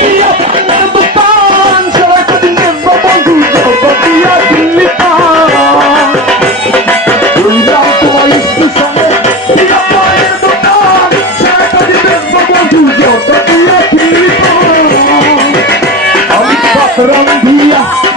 दुकान दुकान